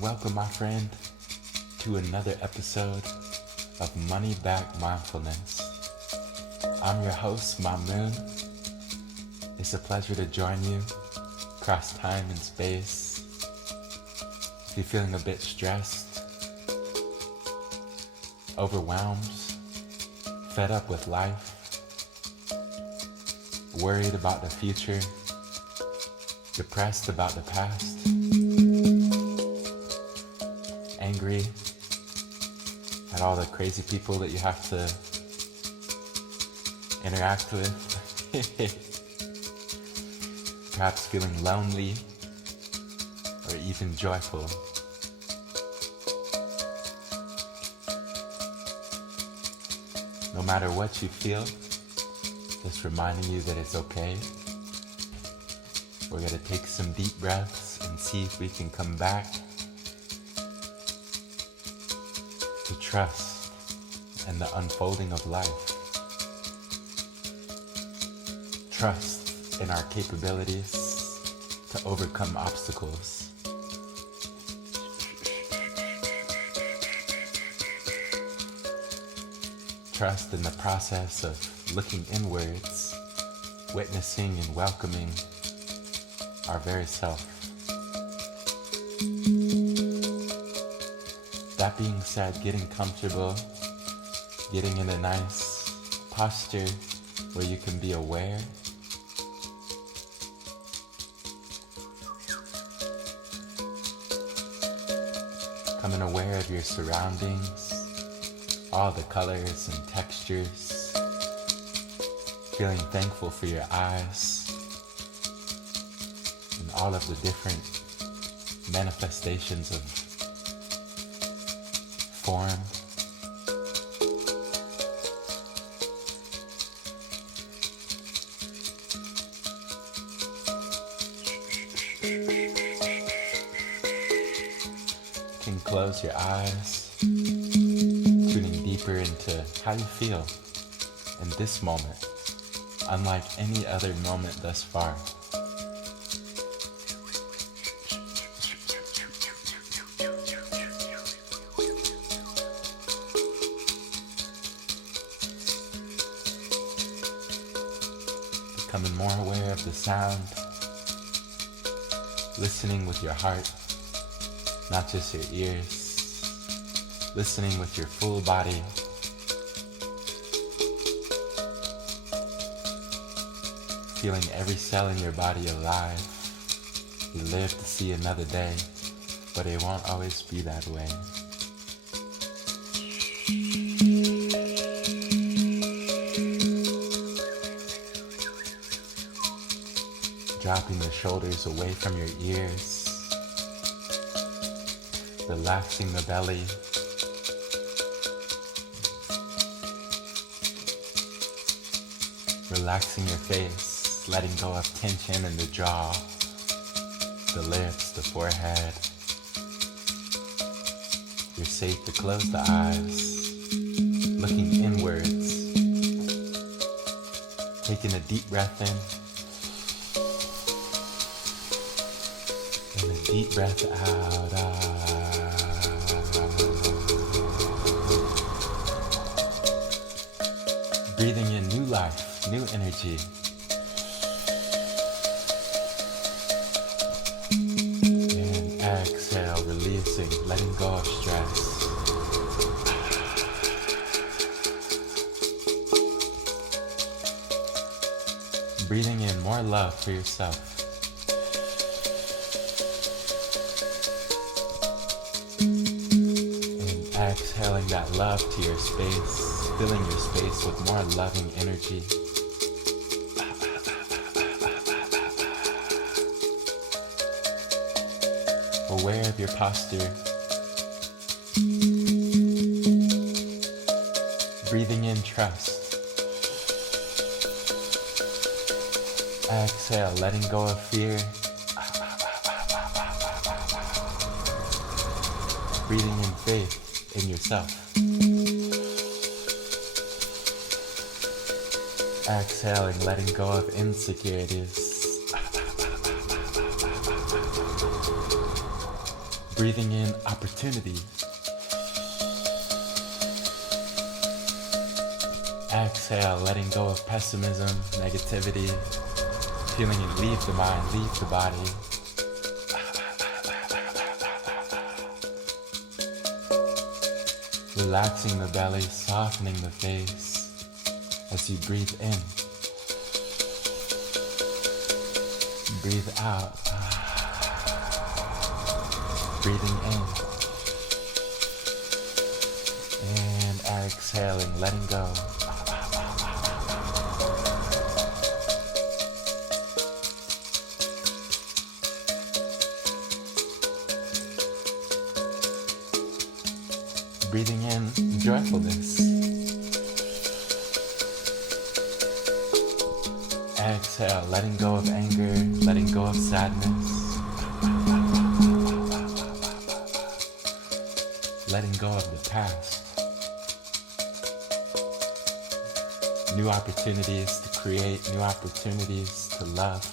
Welcome, my friend, to another episode of Money Back Mindfulness. I'm your host, Mamoon. It's a pleasure to join you across time and space. If you're feeling a bit stressed, overwhelmed, fed up with life, worried about the future, depressed about the past, angry at all the crazy people that you have to interact with, perhaps feeling lonely or even joyful. No matter what you feel, just reminding you that it's okay. We're going to take some deep breaths and see if we can come back to trust and the unfolding of life. Trust in our capabilities to overcome obstacles. Trust in the process of looking inwards, witnessing and welcoming our very self. That being said, getting comfortable, getting in a nice posture where you can be aware. Becoming aware of your surroundings, all the colors and textures. Feeling thankful for your eyes and all of the different manifestations of form. You can close your eyes, tuning deeper into how you feel in this moment, unlike any other moment thus far. Becoming more aware of the sound, listening with your heart, not just your ears, listening with your full body, feeling every cell in your body alive. You live to see another day, but it won't always be that way. Dropping the shoulders away from your ears, relaxing the belly, relaxing your face, letting go of tension in the jaw, the lips, the forehead. You're safe to close the eyes, looking inwards, taking a deep breath in, and a deep breath out. Breathing in new life, new energy. And exhale, releasing, letting go of stress. Breathing in more love for yourself. Exhaling that love to your space, filling your space with more loving energy. aware of your posture. Breathing in trust. Exhale, letting go of fear. Breathing in faith in yourself. Exhaling, letting go of insecurities. Breathing in opportunity. Exhale, letting go of pessimism, negativity. Feeling it leave the mind, leave the body. Relaxing the belly, softening the face as you breathe in. Breathe out. Breathing in. And exhaling, letting go. Breathing in joyfulness. Exhale, letting go of anger, letting go of sadness. Letting go of the past. New opportunities to create, new opportunities to love,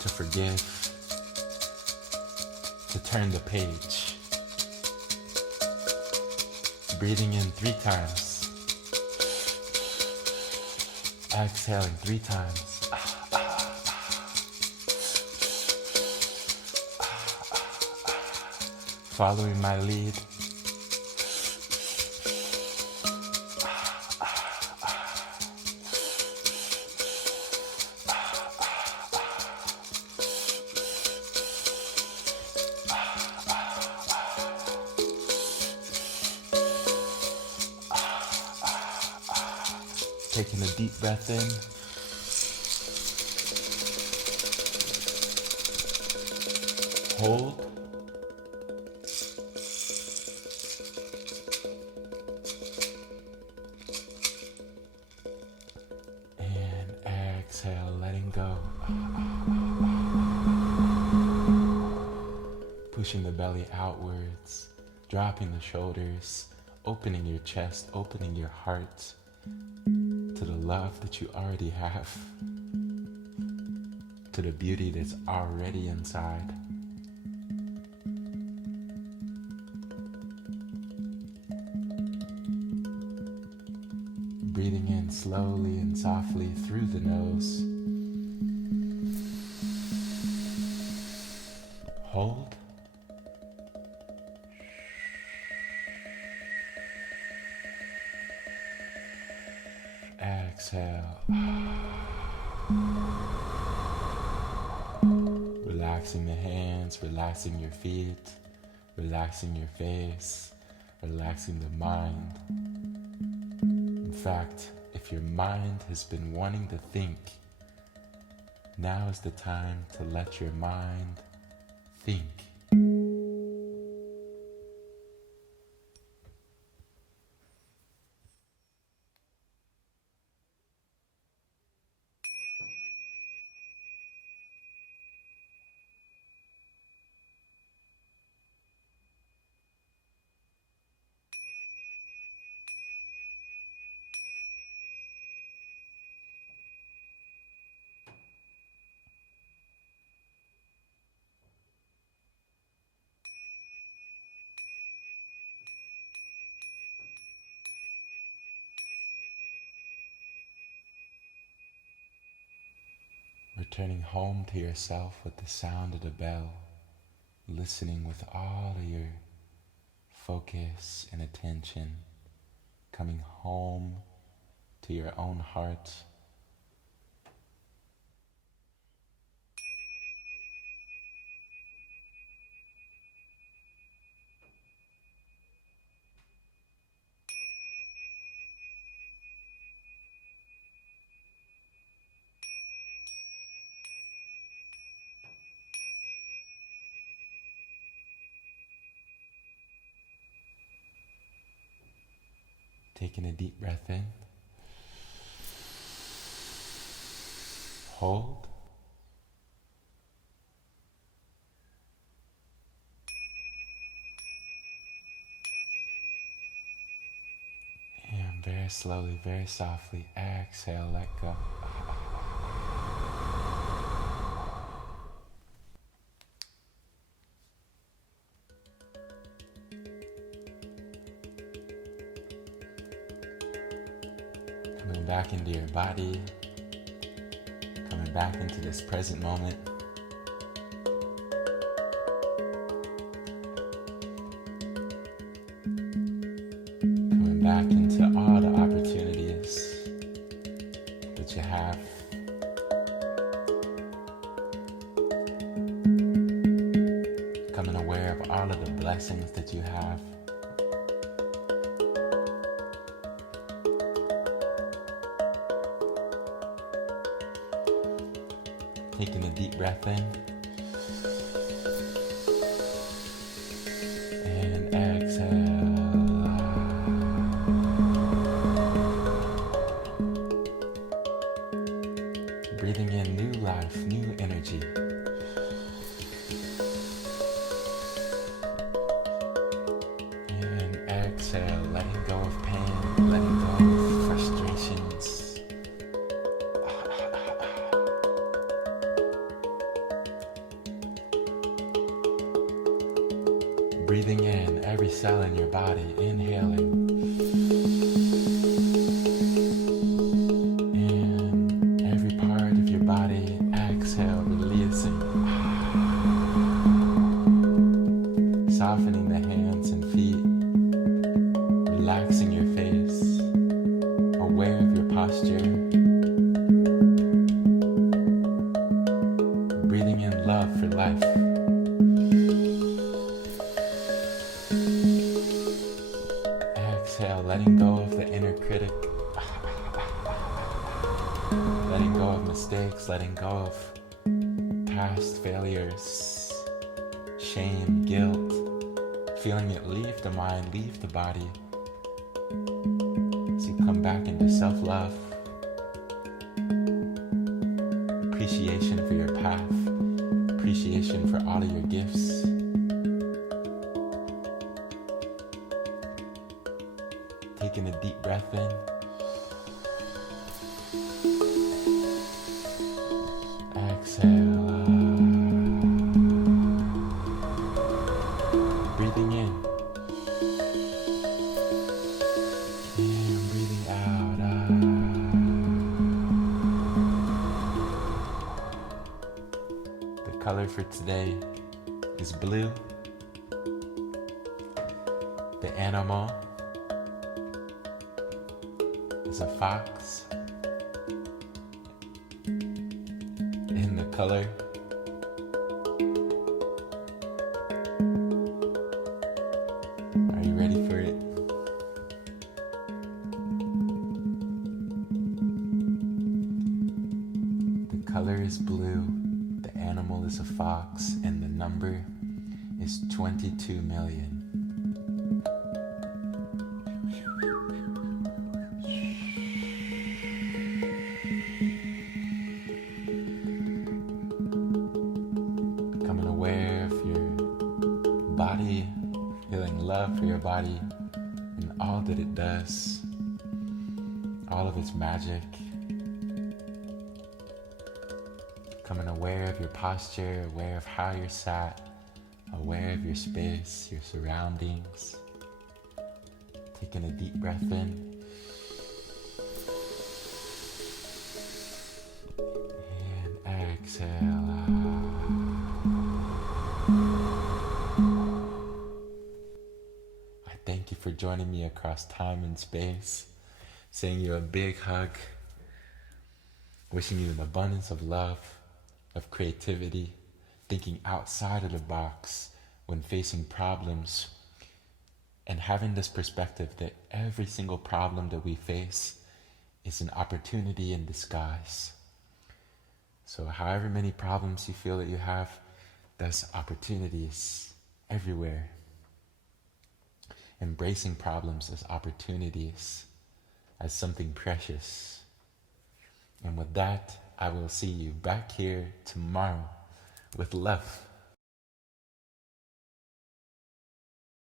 to forgive, to turn the page. Breathing in 3 times. Exhaling 3 times. Following my lead. Taking a deep breath in. Hold. And exhale, letting go. Pushing the belly outwards, dropping the shoulders, opening your chest, opening your heart to the love that you already have, to the beauty that's already inside. Breathing in slowly and softly through the nose. Hold. Exhale. Relaxing the hands, relaxing your feet, relaxing your face, relaxing the mind. In fact, if your mind has been wanting to think, now is the time to let your mind think. Returning home to yourself with the sound of the bell, listening with all of your focus and attention, coming home to your own heart. Taking a deep breath in. Hold. And very slowly, very softly, exhale, let go. Coming back into your body, coming back into this present moment. Coming back into all the opportunities that you have. Becoming aware of all of the blessings that you have. Taking a deep breath in. And exhale. Breathing in new life, new energy. And exhale, letting go of pain, letting go of frustrations. Breathing in every cell in your body, inhaling. And every part of your body, exhale, releasing. Softening the hands and feet, relaxing your face, aware of your posture. Breathing in love for life. Exhale, letting go of the inner critic. Letting go of mistakes, letting go of past failures, shame, guilt. Feeling it leave the mind, leave the body. As you come back into self-love. Appreciation for your path. Appreciation for all of your gifts. Taking a deep breath in. Exhale. Breathing in. And breathing out. The color for today is blue. The animal is a fox. In the color are you ready for it? The color is blue, the animal is a fox, and the number is 22 million. Becoming aware of your body, feeling love for your body and all that it does, all of its magic. Becoming aware of your posture, aware of how you're sat, aware of your space, your surroundings. Taking a deep breath in. And exhale. I thank you for joining me across time and space. Sending you a big hug. Wishing you an abundance of love, of creativity, thinking outside of the box when facing problems, and having this perspective that every single problem that we face is an opportunity in disguise. So however many problems you feel that you have, there's opportunities everywhere. embracing problems as opportunities, as something precious. And with that, I will see you back here tomorrow with love.